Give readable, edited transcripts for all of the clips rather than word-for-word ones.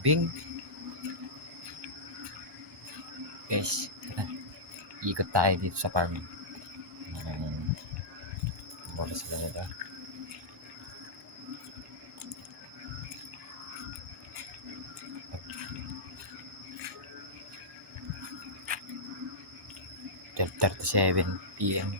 Bing. Guys, tara. Ikot tayo dito sa farm. Muna sila nila. PM.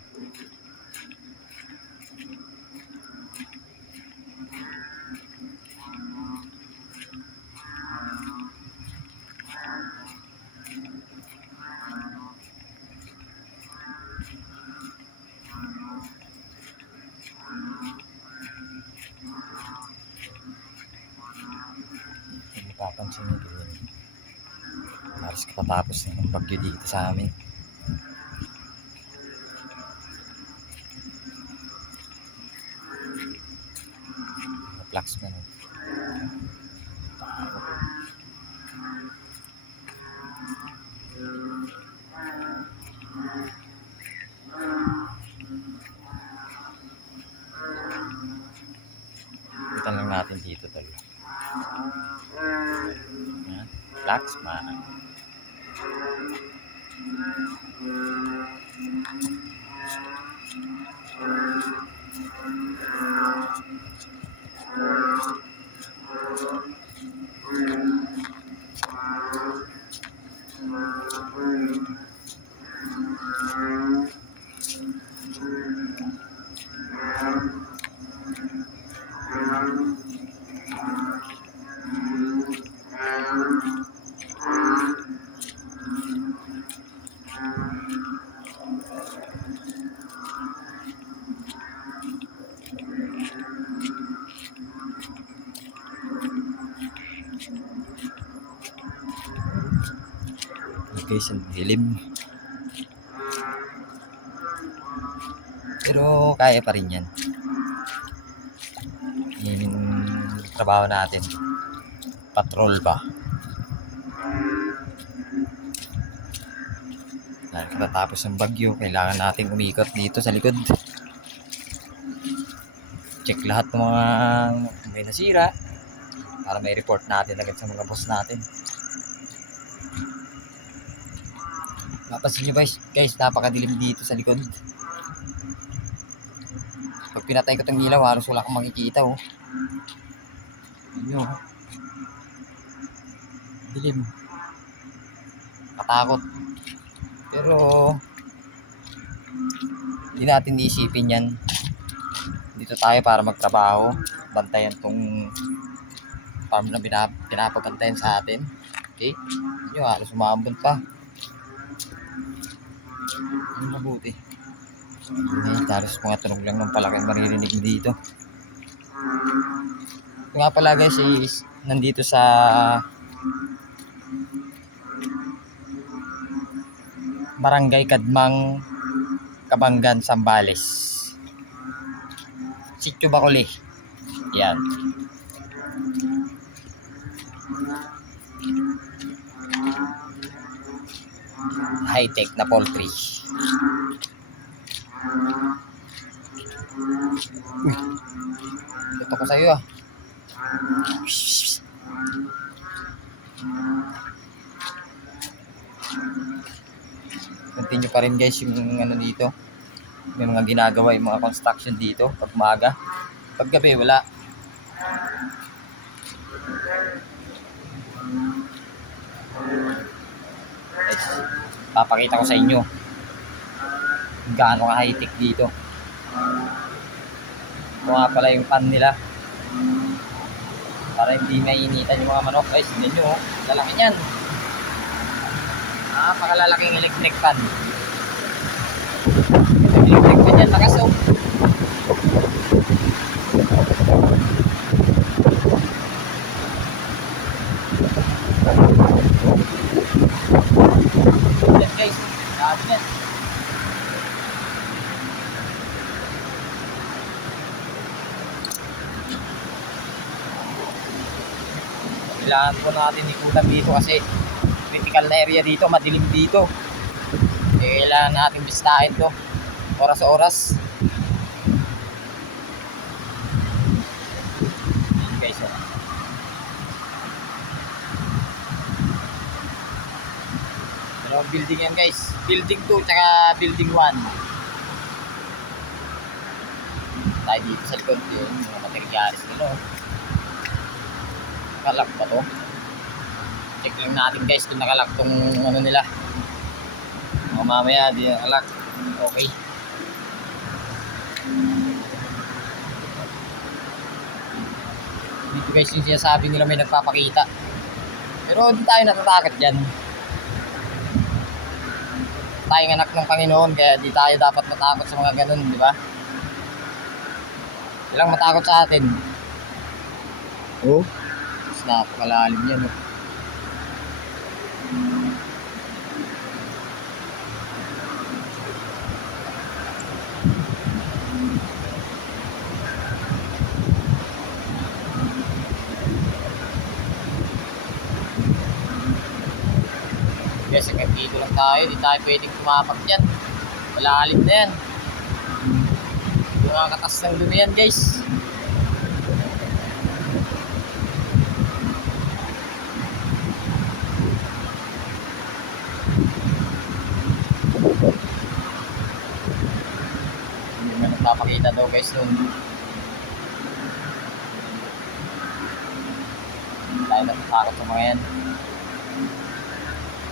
Hindi papansin nyo din. Halos kapatapos ng bagyo dito sa amin. Flax man. Punta lang natin dito talaga. Flax man. Guys, ang dilim. Pero kaya pa rin yan. Yan yung trabaho natin. Patrol ba? Dahil katatapos ng bagyo, kailangan nating umikot dito sa likod. Check lahat ng mga may nasira para may report natin agad sa mga boss natin. Mapasin nyo guys, napakadilim dito sa likod. Pag pinatay ko itong ilaw, halos wala akong makikita oh. Yun, dilim. Katakot. Pero hindi natin iisipin yan. Dito tayo para magtrabaho, bantayan tong farm na pinapabantayan sa atin. Okay? Yun, halos umambon pa. Yung mabuti. Halos mga tunog lang ng palaki maririnig dito. Ito nga pala guys is nandito sa Barangay Kadmang, Kabanggan, Zambales. Sitio Bacoli. Yan. High-tech na poultry. Uy. Ito ko sa'yo ah. Continue pa rin guys yung ano dito. May mga ginagawa yung mga construction dito pag umaga. Pag gabi wala. Guys, papakita ko sa inyo kung gaano ka high-tech dito. Ito nga pala yung pan nila para hindi mainitan yung mga manok. Guys, hindi nyo, lalaki yan. Napakalalaking electric fan. Electric fan yan, lakas oh. Yan guys, sabi yan. Kailangan po natin ikutan dito kasi critical na area dito, madilim dito. Kailangan natin bistahin to oras sa oras. Guys, Dalawang building yan guys. Building 2 tsaka building 1. Tayo dito sa likod yun. Mga materialis nila. Nakalak ba to? Check lang natin guys kung nakalak tong ano nila. Mamaya di nakalak. Okay. Dito guys yung sinasabi nila may nagpapakita. Pero hindi tayo natatakot dyan. Tayong anak ng Panginoon kaya di tayo dapat matakot sa mga ganun, di ba? Ilang matakot sa atin. Oh, mas napakalalim yan. Oh. Guys, hanggang dito lang tayo. Di tayo pwedeng tumapak dyan. Malalim na yan. Nakakatas ng dumi yan guys. Hindi na nagpapakita daw guys nun. Hindi tayo natatakot sa mga yan.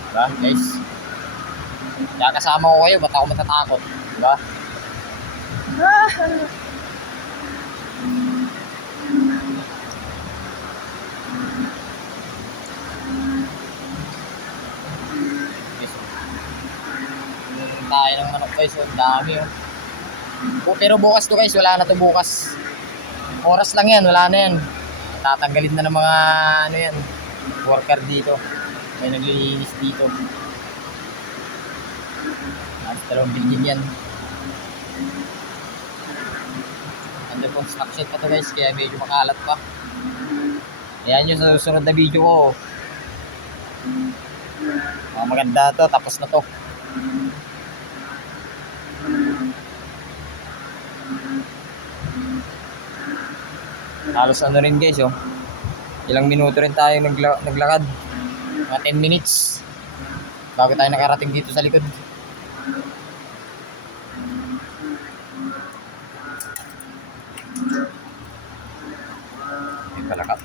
Diba guys? Kaya kasama ko kayo, ba't ako matatakot? Diba? Tayo ng manok guys, ang dami oh. Pero bukas to guys, wala na to bukas. Oras lang yan, wala na yan. Tatanggalin na ng mga ano yan, worker dito. May naglilinis dito. At dalawang bilgin yan. Under construction pa to guys, kaya medyo makalat pa. Ayan yung sa susunod na video ko. Maganda to, tapos na to. Halos ano rin guys oh. Ilang minuto rin tayo naglakad. Mga 10 minutes bago tayo nakarating dito sa likod. May palakap.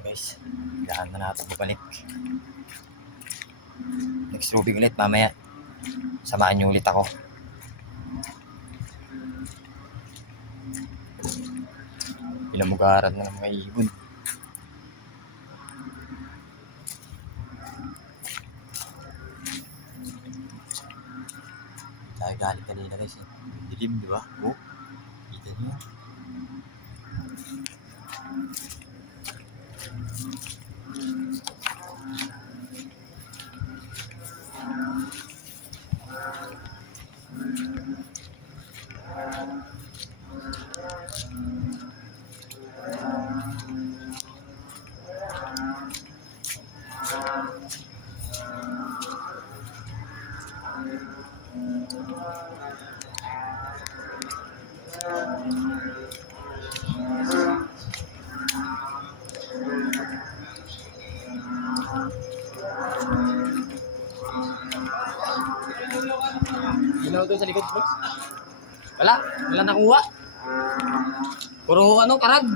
Guys, dahan na natin babalik. Next tubig ulit mamaya. Samahan niyo ulit ako. Pinamugaran na ng mga ibon. Tayo galing kanina guys. Dilim, di ba? Oh, kita niyo. Ilaw doon sa likod bro. Wala nakuha. Puro ano, karag.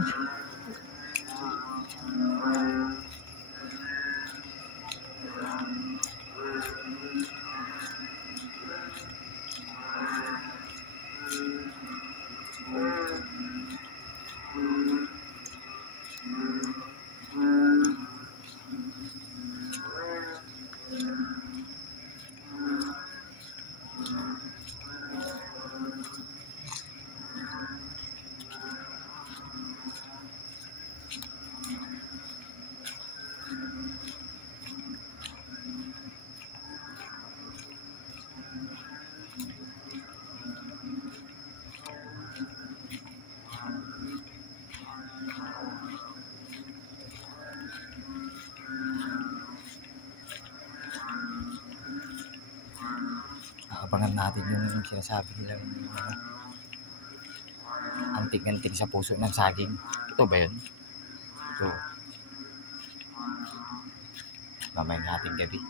natin yung sinasabi nilang antik-antik sa puso ng saging. Ito ba yun? Ito. Mamaya natin gabi.